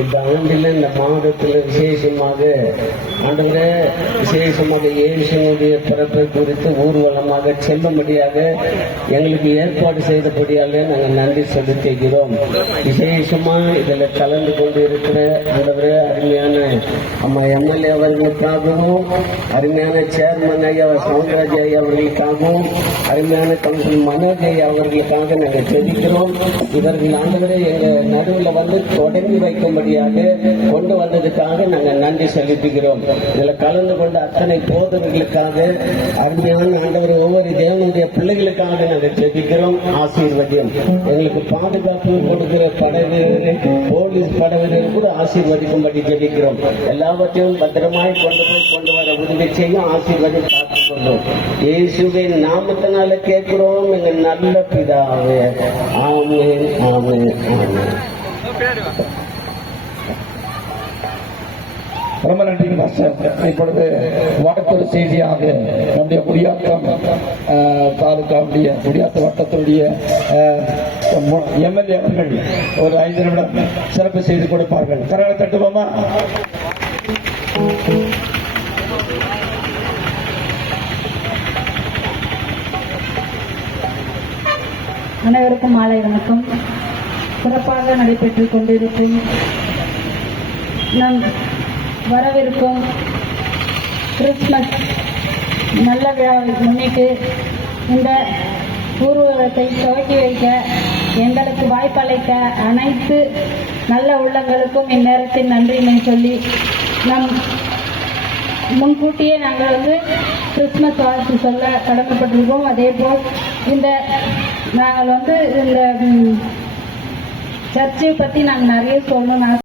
இந்த ஆண்டில் இந்த மாதத்தில் விசேஷமாக ஆண்டவரே விசேஷமாக இயேசுவினுடைய பிறப்பை குறித்து ஊர்வலமாக செல்லும்படியாக எங்களுக்கு ஏற்பாடு செய்தபடியாலே நாங்கள் நன்றி செலுத்துகிறோம். விசேஷமா இதில் கலந்து கொண்டு இருக்கிற ஆண்டவரே அருமையான அம்மா எம்எல்ஏ அவர்களுக்காகவும் அருமையான சேர்மன் ஐயா சவுந்தரராஜ் ஐயா அவர்களுக்காகவும் அருமையான கவுன்சில் மனோஜ் ஐயா அவர்களுக்காக நாங்கள் ஜெபிக்கிறோம். இவர்கள் ஆண்டவரே எங்கள் நடுவில் வந்து தொடங்கி வைக்கும்படியாக கொண்டு வந்ததுக்காக நாங்கள் நன்றி செலுத்துகிறோம். இதில் கலந்து கொண்ட அத்தனை போதவர்களுக்காக அருமையான ஆண்டவரை ஒவ்வொரு தேவனுடைய பிள்ளைகளுக்காக நாங்கள் ஜெபிக்கிறோம். ஆசீர்வதியம் எங்களுக்கு பாதுகாப்பு கொடுக்கிற படவீரர்கள் போலீஸ் படவீரர்கள் கூட ஆசீர்வதிக்கும்படி ஜெபிக்கிறோம். எல்லாவற்றையும் பத்திரமாய் கொண்டு வர உதவி செய்யும் ஆசீர்வதியம் காத்துக் கொண்டோம். இயேசுவின் நாமத்தினால கேட்கிறோம் எங்கள் நல்ல பிதாவே. ஆமென், ஆமென், ஆமென். ரொம்ப நன்றி மாஸ்டர். இப்பொழுது வாழ்க்கை செய்தியாக நம்முடைய குடியாத்தம் தாலுக்காவுடைய குடியாத்த வட்டத்தினுடைய எம்எல்ஏ அவர்கள் ஒரு 5 நிமிடம் சிறப்பு செய்து கொடுப்பார்கள். கரங்களை தட்டுவோமா? அனைவருக்கும் மாலை வணக்கம். சிறப்பாக நடைபெற்றுக் கொண்டிருக்கும் நம் வரவிருக்கும் கிறிஸ்துமஸ் நல்ல விழாவை முன்னிட்டு இந்த ஊர்வலத்தை துவக்கி வைக்க எங்களுக்கு வாய்ப்பளித்த அனைத்து நல்ல உள்ளங்களுக்கும் இந்நேரத்தில் நன்றியினை சொல்லி நம் முன்கூட்டியே நாங்கள் கிறிஸ்துமஸ் வாழ்த்து சொல்ல கடமைப்பட்டிருக்கோம். அதே போல் நாங்கள் இந்த சர்ச்சை பற்றி நாங்கள் நிறைய சொல்லணும்.